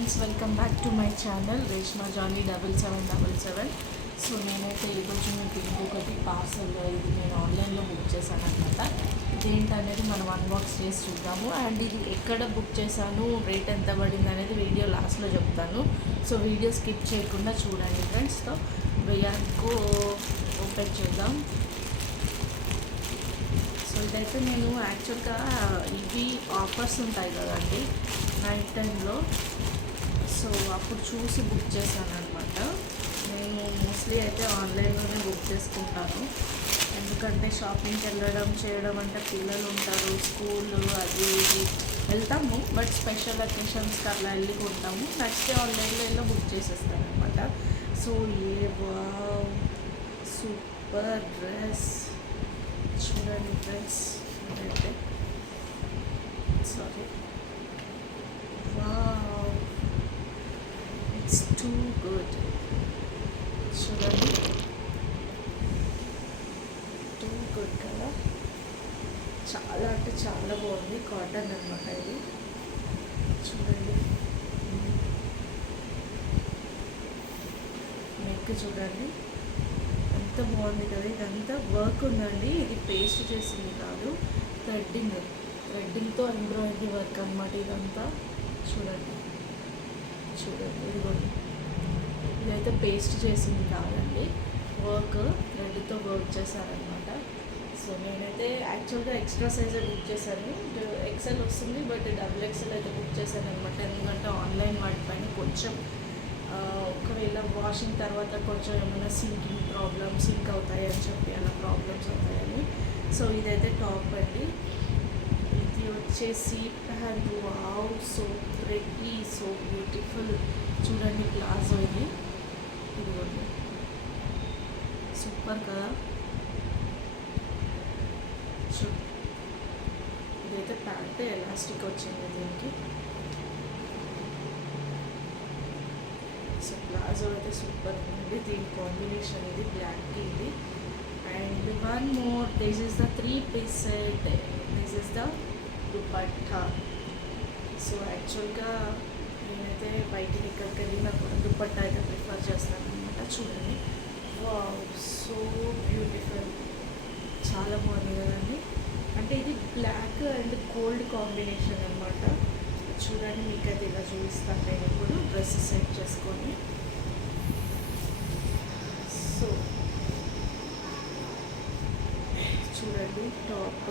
Friends, welcome back to my channel Reshma Jani 7777. So నేనైతే ఈరోజు మీకు ఇంకొకటి పార్సల్ ఇది నేను ఆన్లైన్లో బుక్ చేశాను అనమాట. ఇదేంటనేది మనం అన్బాక్స్ చేసి చూద్దాము. అండ్ ఇది ఎక్కడ బుక్ చేశాను, రేట్ ఎంత పడింది అనేది వీడియో లాస్ట్లో చెప్తాను. సో వీడియో స్కిప్ చేయకుండా చూడండి ఫ్రెండ్స్తో. వేయాకో ఓపెన్ చేద్దాం. సో ఇదైతే నేను యాక్చువల్గా ఇవి ఆఫర్స్ ఉంటాయి కదండి నైట్ టైంలో, సో అప్పుడు చూసి బుక్ చేశాను అనమాట. నేను మోస్ట్లీ అయితే ఆన్లైన్లోనే బుక్ చేసుకుంటాను, ఎందుకంటే షాపింగ్కి వెళ్ళడం చేయడం అంటే పిల్లలు ఉంటారు, స్కూల్ అది ఇది వెళ్తాము, బట్ స్పెషల్ అకేషన్స్కి అట్లా వెళ్ళి కొంటాము. నెక్స్ట్ ఆన్లైన్లో బుక్ చేసేస్తాను అనమాట. సో సూపర్ డ్రెస్ చూడండి ఫ్రెండ్స్, ఇదైతే sorry, wow, it's too good. చూడండి, టూ గుడ్ కదా, చాలా అంటే చాలా బాగుంది. కాటన్ అనమాట ఇది. చూడండి, నెక్ చూడండి ఎంత బాగుంది కదా. ఇదంతా వర్క్ ఉందండి, ఇది పేస్ట్ చేసింది కాదు, థ్రెడ్డింగ్తో ఎంబ్రాయిడరీ వర్క్ అనమాట ఇదంతా. చూడండి ఇదిగోండి, ఇదైతే పేస్ట్ చేసింది కాదండి, థ్రెడ్తో వర్క్ చేశారనమాట. సో నేనైతే యాక్చువల్గా ఎక్స్ట్రా సైజే బుక్ చేశాను. ఎక్సెల్ వస్తుంది, బట్ XXL అయితే బుక్ చేశాను అనమాట. ఎందుకంటే ఆన్లైన్ వాటిపైన కొంచెం ఒకవేళ వాషింగ్ తర్వాత కొంచెం ఏమైనా సింక్ అవుతాయి అని చెప్పి అలా ప్రాబ్లమ్స్ అవుతాయని. సో ఇదైతే టాప్ అండి, ఇది వచ్చేసి pant. Wow, so pretty, so beautiful. చూడండి ప్లాజో ఇదిగోండి, సూపర్ కదా. ఇదైతే ప్యాంట్ ఎలాస్టిక్ వచ్చింది దీనికి. సో ప్లాజో అయితే సూపర్ ఉంది, దీని కాంబినేషన్ ఇది బ్లాక్కి ఇది. And one more, this is the 3-piece set, this is the dupatta. So యాక్చువల్గా నేనైతే బయటికి ఎక్కడికి వెళ్ళినా కూడా దుపట్టా అయితే ప్రిఫర్ చేస్తాను అనమాట. చూడండి, వావ్, సో బ్యూటిఫుల్, చాలా బాగుంది కదండి. అంటే ఇది బ్లాక్ అండ్ గోల్డ్ కాంబినేషన్ అనమాట. చూడండి, మీకైతే ఇలా చూపిస్తాను నేను ఇప్పుడు డ్రెస్ సెట్ చేసుకొని. సో చూడండి, top,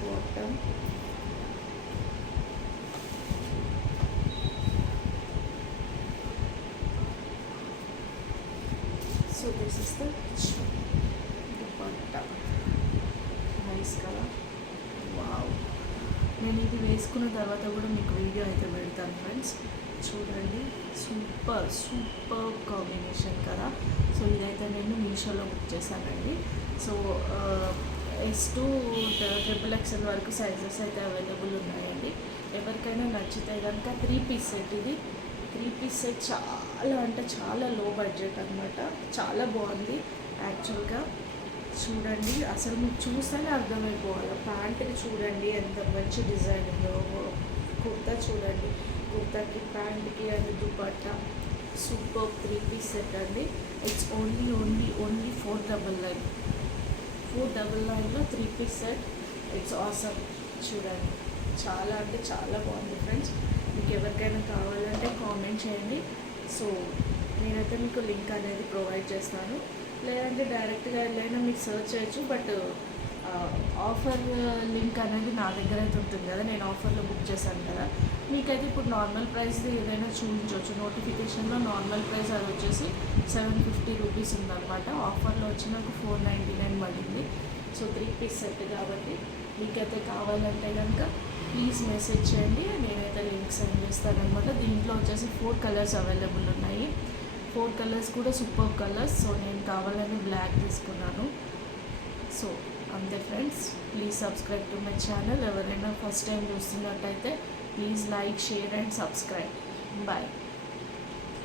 bottom, so this is the dupatta. Nice కదా, వావ్. నేను ఇది వేసుకున్న తర్వాత కూడా మీకు వీడియో అయితే పెడతాను ఫ్రెండ్స్. చూడండి, సూపర్ కాంబినేషన్ కదా. సో ఇదైతే నేను మీషోలో బుక్ చేశానండి. సో S to XXL వరకు సైజెస్ అయితే అవైలబుల్ ఉన్నాయండి. ఎవరికైనా నచ్చితే కనుక 3-piece సెట్, ఇది 3-piece సెట్ చాలా అంటే చాలా లో బడ్జెట్ అనమాట, చాలా బాగుంది యాక్చువల్గా. చూడండి, అసలు మీకు చూస్తేనే అర్థమైపోవాలి. ప్యాంట్కి చూడండి ఎంత మంచి డిజైన్ ఉందో. కుర్తా చూడండి, కుర్తాకి ప్యాంట్కి and dupatta super 3-piece set అండి. ఇట్స్ ఓన్లీ 499లో 3-piece సెట్. It's awesome. చూడండి, చాలా అంటే చాలా బాగుంది ఫ్రెండ్స్. మీకు ఎవరికైనా కావాలంటే కామెంట్ చేయండి. సో నేనైతే మీకు లింక్ అనేది ప్రొవైడ్ చేస్తాను, లేదంటే డైరెక్ట్గా వెళ్ళైనా మీకు సర్చ్ చేయొచ్చు. బట్ ఆఫర్ లింక్ అనేది నా దగ్గర అయితే ఉంటుంది కదా, నేను ఆఫర్లో బుక్ చేశాను కదా. మీకైతే ఇప్పుడు నార్మల్ ప్రైస్ ఏదైనా చూపించవచ్చు. నోటిఫికేషన్లో నార్మల్ ప్రైస్ అది వచ్చేసి 750 రూపీస్ ఉందన్నమాట. ఆఫర్లో వచ్చి నాకు 499 పడింది. సో 3-piece సెట్ కాబట్టి మీకైతే కావాలంటే కనుక ప్లీజ్ మెసేజ్ చేయండి, నేనైతే లింక్ సెండ్ చేస్తానమాట. దీంట్లో వచ్చేసి 4 కలర్స్ అవైలబుల్ ఉన్నాయి. 4 కలర్స్ కూడా సూపర్ కలర్స్. సో నేను కావాలని బ్లాక్ తీసుకున్నాను. సో అంతే friends, please subscribe to my channel. ఎవరైనా ఫస్ట్ టైం చూస్తున్నట్టయితే please like, share and subscribe. Bye.